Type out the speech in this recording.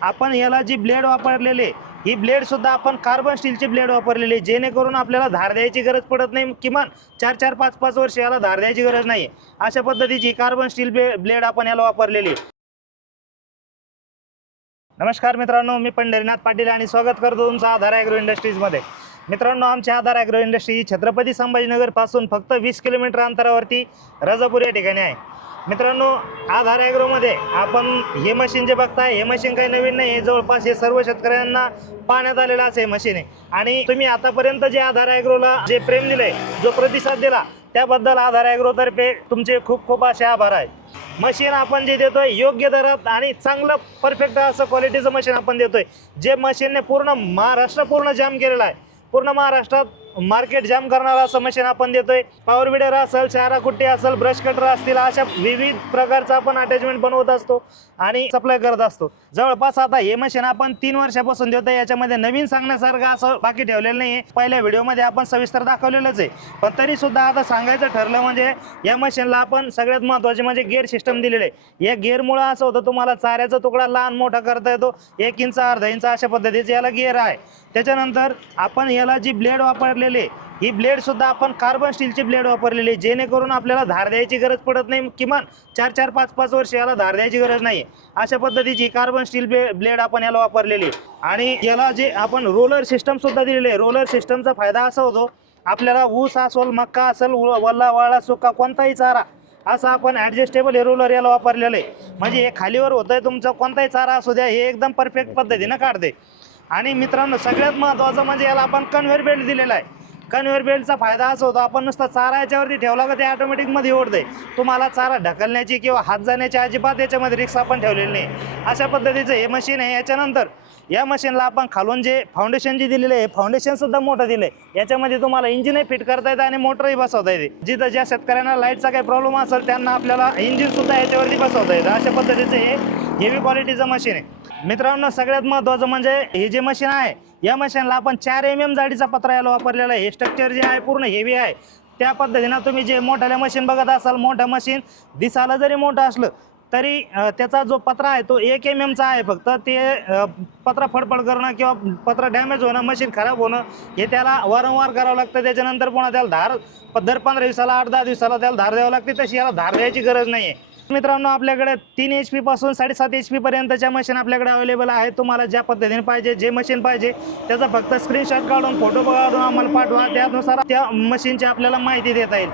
आपण याला जी ब्लेड वापरलेले ही ब्लेड सुद्धा आपण कार्बन स्टीलची ब्लेड वापरलेली जेणेकरून आपल्याला धार द्यायची गरज पडत नाही किमान चार चार पाच पाच वर्ष याला धार द्यायची गरज नाही. अशा पद्धतीची कार्बन स्टील ब्लेड आपण याला वापरलेली नमस्कार मित्रांनो मी पंढरीनाथ पाटील आणि स्वागत करतो तुमचं आधार ॲग्रो इंडस्ट्रीजमध्ये. मित्रांनो आमच्या आधार ॲग्रो इंडस्ट्री ही छत्रपती संभाजीनगरपासून फक्त वीस किलोमीटर अंतरावरती रजापूर या ठिकाणी आहे. मित्रांनो आधार ॲग्रोमध्ये आपण हे मशीन जे बघताय हे मशीन काही नवीन नाही हे जवळपास हे सर्व शेतकऱ्यांना पाण्यात आलेलं असं हे मशीन आहे. आणि तुम्ही आतापर्यंत जे आधार ॲग्रोला जे प्रेम दिलंय जो प्रतिसाद दिला त्याबद्दल आधार ॲग्रोतर्फे तुमचे खूप खूप असे आभार आहे. मशीन आपण जे देतोय योग्य दरात आणि चांगलं परफेक्ट असं क्वालिटीचं मशीन आपण देतोय. जे मशीनने पूर्ण महाराष्ट्र पूर्ण जाम केलेलं आहे. पूर्ण महाराष्ट्रात मार्केट जाम करणारा असं मशीन आपण देतोय. पॉवर विडर असेल चारा कुट्टी असेल ब्रश कटर असतील अशा विविध प्रकारचा आपण अटॅचमेंट बनवत असतो आणि सप्लाय करत असतो. जवळपास आता हे मशीन आपण तीन वर्षापासून देतोय याच्यामध्ये नवीन सांगण्यासारखं असं बाकी ठेवलेलं नाही पहिल्या व्हिडिओमध्ये आपण सविस्तर दाखवलेलंच आहे. पण तरी सुद्धा आता सांगायचं ठरलं म्हणजे या मशीनला आपण सगळ्यात महत्त्वाचे म्हणजे गेअर सिस्टम दिलेले आहे. या गेअरमुळं असं होतं तुम्हाला चाऱ्याचा तुकडा लहान मोठा करता येतो. एक इंच अर्धा इंच अशा पद्धतीचे याला गेअर आहे. त्याच्यानंतर आपण याला जी ब्लेड वापरलेले ही ब्लेड सुद्धा आपण कार्बन स्टीलची ब्लेड वापरलेली आहे. जेणेकरून आपल्याला धार द्यायची गरज पडत नाही. किमान चार चार पाच पाच वर्ष याला धार द्यायची गरज नाही. अशा पद्धतीची कार्बन स्टील ब्लेड आपण याला वापरलेली आणि याला जे आपण रोलर सिस्टम सुद्धा दिलेली आहे. रोलर सिस्टमचा फायदा असा होतो आपल्याला ऊस असेल मक्का असेल वल्ला वाळा सुका कोणताही चारा असं आपण ॲडजस्टेबल हे रोलर याला वापरलेलं आहे. म्हणजे हे खालीवर होतं आहे तुमचा कोणताही चारा असू द्या हे एकदम परफेक्ट पद्धतीनं काढते आणि मित्रांनो सगळ्यात महत्त्वाचं म्हणजे याला आपण कन्व्हेअर बेल्ट दिलेला आहे. कन्व्हेअर बेल्टचा फायदा असा होतो आपण नुसता चारा याच्यावरती ठेवला का ते ऑटोमॅटिकमध्ये ओढते. तुम्हाला चारा ढकलण्याची किंवा हात जाण्याची अजिबात याच्यामध्ये रिक्स आपण ठेवलेली नाही. अशा पद्धतीचं हे मशीन आहे. याच्यानंतर या मशीनला आपण खालून जे फाउंडेशन जे दिलेलं आहे फाउंडेशनसुद्धा मोठं दिलं आहे याच्यामध्ये तुम्हाला इंजिनही फिट करता येतं आणि मोटरही बसवता येते. जिथं ज्या शेतकऱ्यांना लाईटचा काही प्रॉब्लेम असेल त्यांना आपल्याला इंजिनसुद्धा याच्यावरती बसवता येतं. अशा पद्धतीचं हे हेवी क्वालिटीचं मशीन आहे. मित्रांनो सगळ्यात महत्त्वाचं म्हणजे हे जे मशीन आहे या मशीनला आपण चार एम एम जाडीचा पत्रा याला वापरलेला आहे. हे स्ट्रक्चर जे आहे पूर्ण हेवी आहे. त्या पद्धतीनं तुम्ही जे मोठ्याला मशीन बघत असाल मोठं मशीन दिसायला जरी मोठं असलं तरी त्याचा जो पत्रा आहे तो एक एम एमचा आहे फक्त. ते पत्रा फडफड करणं किंवा पत्रा डॅमेज होणं मशीन खराब होणं हे त्याला वारंवार करावं लागतं. त्याच्यानंतर पुन्हा त्याला धार प- दर पंधरा दिवसाला आठ दहा दिवसाला त्याला धार द्यावं लागते. तशी याला धार द्यायची गरज नाही आहे मित्रांनो आपल्याकडे तीन एच पी पासून साडेसात एच पी पर्यंतच्या मशीन आपल्याकडे अवेलेबल आहे तुम्हाला ज्या पद्धतीने पाहिजे जे मशीन पाहिजे त्याचा फक्त स्क्रीनशॉट काढून फोटो काढून आम्हाला पाठवा. त्यानुसार त्या मशीनची आपल्याला माहिती देता येईल.